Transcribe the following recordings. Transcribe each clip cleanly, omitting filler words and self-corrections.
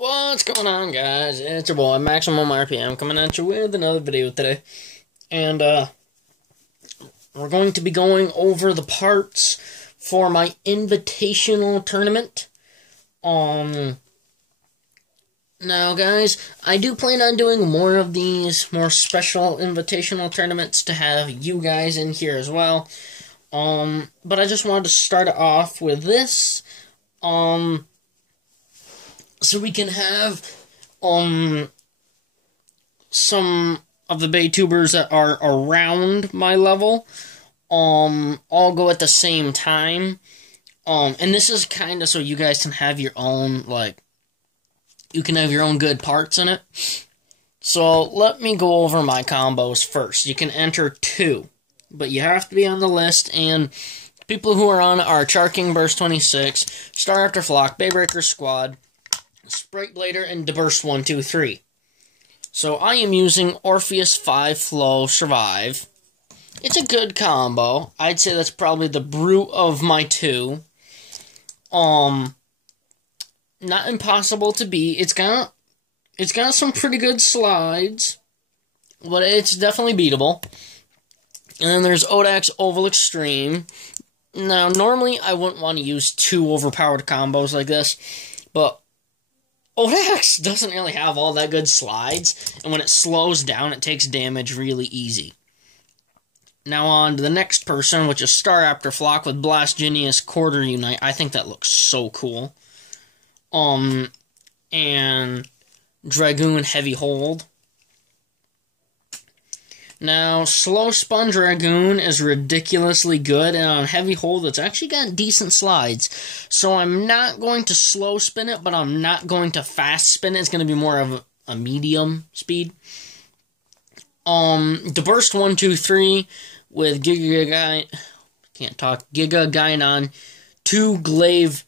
What's going on, guys? It's your boy, Maximum RPM, coming at you with another video today. And, we're going to be going over the parts for my Invitational Tournament. Now, guys, I do plan on doing more of these more special Invitational Tournaments to have you guys in here as well. But I just wanted to start it off with this, so we can have, some of the Baytubers that are around my level, all go at the same time. And this is kind of so you guys can have your own, you can have your own good parts in it. So, let me go over my combos first. You can enter 2, but you have to be on the list, and people who are on are Charking Burst 26, Star After Flock, Baybreaker Squad, Sprite Blader, and Deburst 123. So I am using Orpheus 5 Flow Survive. It's a good combo. I'd say that's probably the brute of my 2. Not impossible to beat. It's got some pretty good slides, but it's definitely beatable. And then there's Odax Oval Extreme. Now, normally I wouldn't want to use 2 overpowered combos like this, but Odax doesn't really have all that good slides, and when it slows down, it takes damage really easy. Now on to the next person, which is Star After Flock with Blast Genius Quarter Unite. I think that looks so cool. And Dragoon Heavy Hold. Now, Slow Spun Dragoon is ridiculously good, and on Heavy Hold, it's actually got decent slides. So I'm not going to slow spin it, but I'm not going to fast spin it. It's going to be more of a medium speed. Deburst 123 with Giga Gynon, 2 Glaive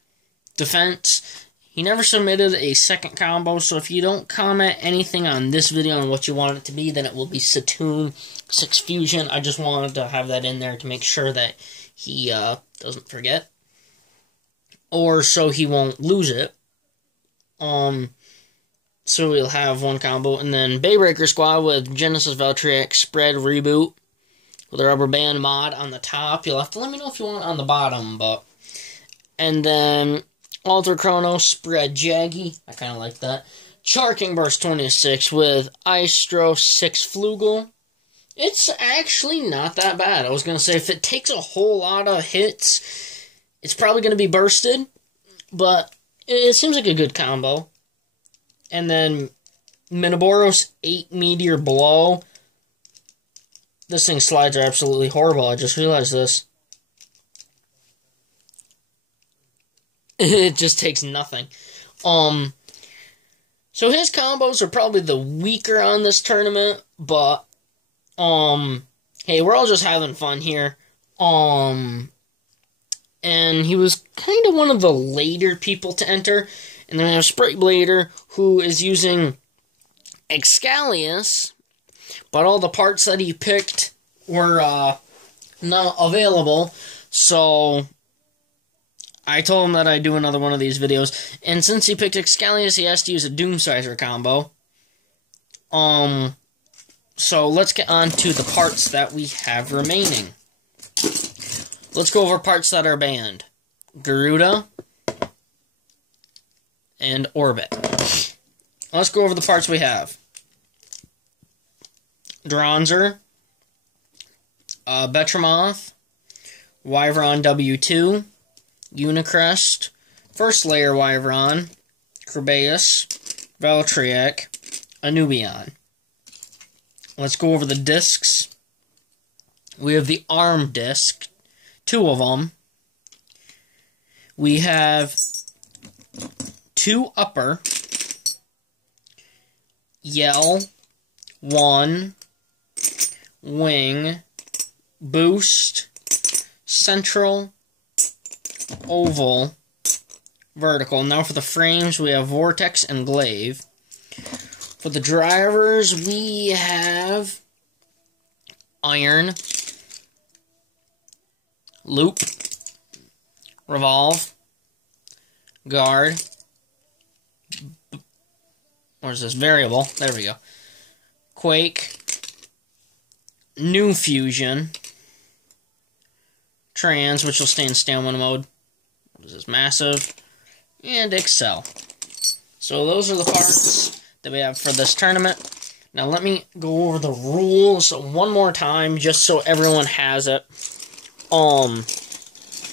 Defense. He never submitted a second combo, so if you don't comment anything on this video on what you want it to be, then it will be Satoon 6 Fusion. I just wanted to have that in there to make sure that he doesn't forget, or so he won't lose it. So we'll have one combo, and then Baybreaker Squad with Genesis Valtryek Spread Reboot with a rubber band mod on the top. You'll have to let me know if you want it on the bottom, and then Alter Chrono Spread Jaggy. I kind of like that. Charking Burst 26 with Istro 6 Flugel. It's actually not that bad. I was going to say, if it takes a whole lot of hits, it's probably going to be bursted, but it seems like a good combo. And then Minoboros 8 Meteor Blow. This thing's slides are absolutely horrible. I just realized this. It just takes nothing. So his combos are probably the weaker on this tournament, but hey, we're all just having fun here. And he was kind of one of the later people to enter. And then we have Sprite Blader, who is using Excalius, but all the parts that he picked were not available, so I told him that I'd do another one of these videos, and since he picked Excalius, he has to use a Doomsizer combo. So let's get on to the parts that we have remaining. Let's go over parts that are banned. Garuda and Orbit. Let's go over the parts we have. Dronzer, Betramoth, Wyvron W2, Unicrest, First Layer Wyvron, Kerbeus, Valtryek, Anubion. Let's go over the discs. We have the Arm disc, 2 of them. We have 2 upper, Yell, 1, Wing, Boost, Central, Oval, Vertical. Now for the frames, we have Vortex and Glaive. For the drivers, we have Iron, Loop, Revolve, Guard, Or is this variable? There we go. Quake. New Fusion. Trans, which will stay in stamina mode. What is this? Massive. And Excel. So those are the parts that we have for this tournament. Now let me go over the rules one more time, just so everyone has it.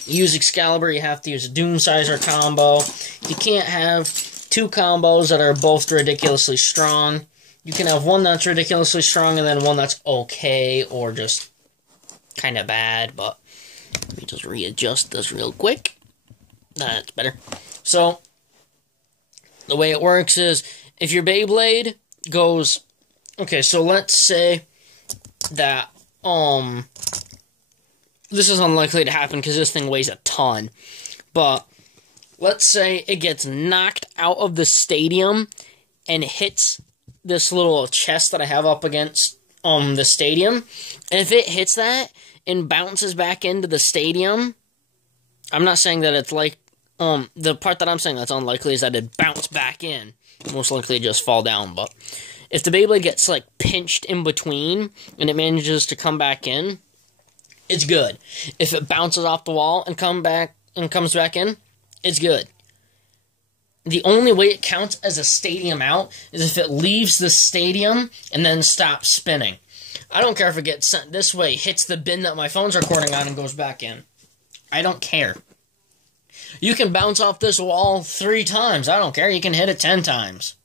Use Excalibur, you have to use a Doomsizer combo. You can't have two combos that are both ridiculously strong. You can have one that's ridiculously strong and then one that's okay or just kind of bad, but let me just readjust this real quick. That's better. So, the way it works is, if your Beyblade goes... Okay, so let's say that, this is unlikely to happen because this thing weighs a ton. But, let's say it gets knocked out of the stadium and hits this little chest that I have up against, the stadium. And if it hits that and bounces back into the stadium, I'm not saying that it's like, the part that I'm saying that's unlikely is that it bounced back in. Most likely it just fall down, but if the Beyblade gets, like, pinched in between and it manages to come back in, it's good. If it bounces off the wall and comes back in, it's good. The only way it counts as a stadium out is if it leaves the stadium and then stops spinning. I don't care if it gets sent this way, hits the bin that my phone's recording on, and goes back in. I don't care. You can bounce off this wall 3 times. I don't care. You can hit it 10 times.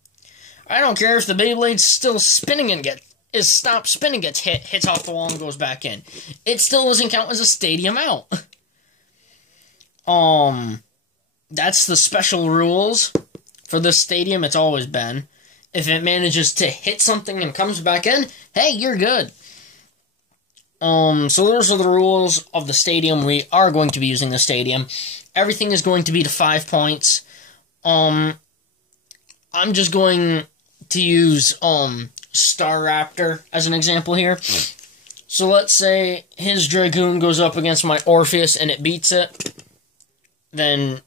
I don't care if the Beyblade's still spinning and stopped spinning, gets hit, hits off the wall, and goes back in. It still doesn't count as a stadium out. That's the special rules for this stadium. It's always been. If it manages to hit something and comes back in, hey, you're good. So those are the rules of the stadium. We are going to be using the stadium. Everything is going to be to 5 points. I'm just going to use Star Raptor as an example here. So let's say his Dragoon goes up against my Orpheus and it beats it. Then,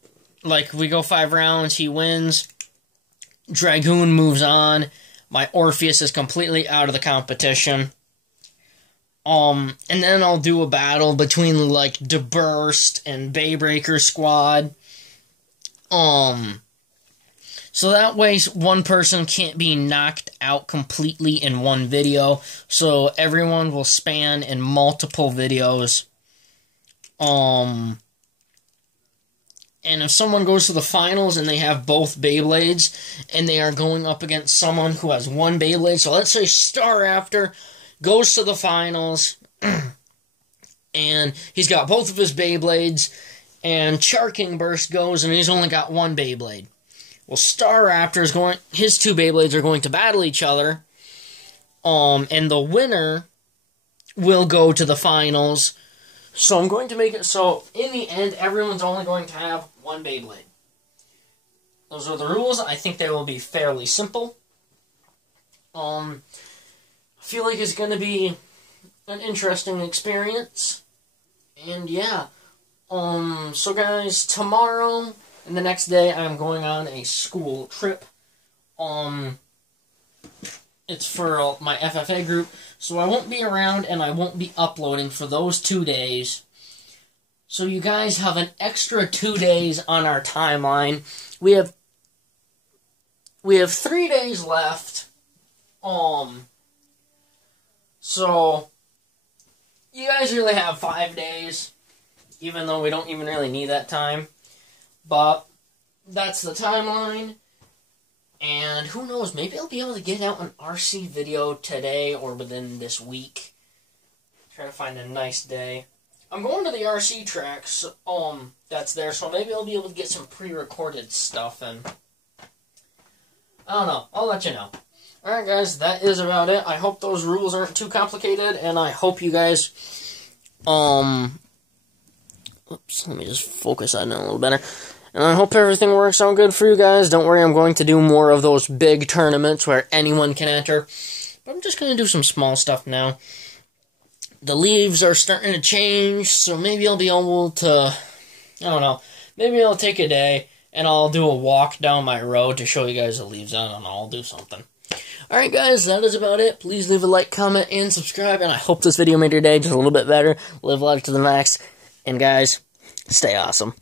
like, we go 5 rounds, he wins. Dragoon moves on. My Orpheus is completely out of the competition. And then I'll do a battle between, like, DeBurst and Baybreaker Squad. So that way one person can't be knocked out completely in one video. So everyone will span in multiple videos. And if someone goes to the finals and they have both Beyblades, and they are going up against someone who has one Beyblade, so let's say Star Raptor goes to the finals, and he's got both of his Beyblades, and Charking Burst goes, and he's only got one Beyblade. Well, Star Raptor is going, his 2 Beyblades are going to battle each other, and the winner will go to the finals. So I'm going to make it so, in the end, everyone's only going to have one Beyblade. Those are the rules. I think they will be fairly simple. I feel like it's going to be an interesting experience. And yeah. So guys, tomorrow and the next day, I'm going on a school trip. It's for my FFA group, so I won't be around and I won't be uploading for those 2 days. So you guys have an extra 2 days on our timeline. We have 3 days left. So you guys really have 5 days, even though we don't even really need that time. But that's the timeline. And who knows, maybe I'll be able to get out an RC video today or within this week. Try to find a nice day. I'm going to the RC tracks, that's there, so maybe I'll be able to get some pre-recorded stuff, and I don't know, I'll let you know. Alright guys, that is about it. I hope those rules aren't too complicated, and I hope you guys, oops, let me just focus on it a little better. And I hope everything works out good for you guys. Don't worry, I'm going to do more of those big tournaments where anyone can enter. But I'm just going to do some small stuff now. The leaves are starting to change, so maybe I'll be able to, I don't know, maybe I'll take a day and I'll do a walk down my road to show you guys the leaves on, and I'll do something. Alright guys, that is about it. Please leave a like, comment, and subscribe, and I hope this video made your day just a little bit better. Live life to the max, and guys, stay awesome.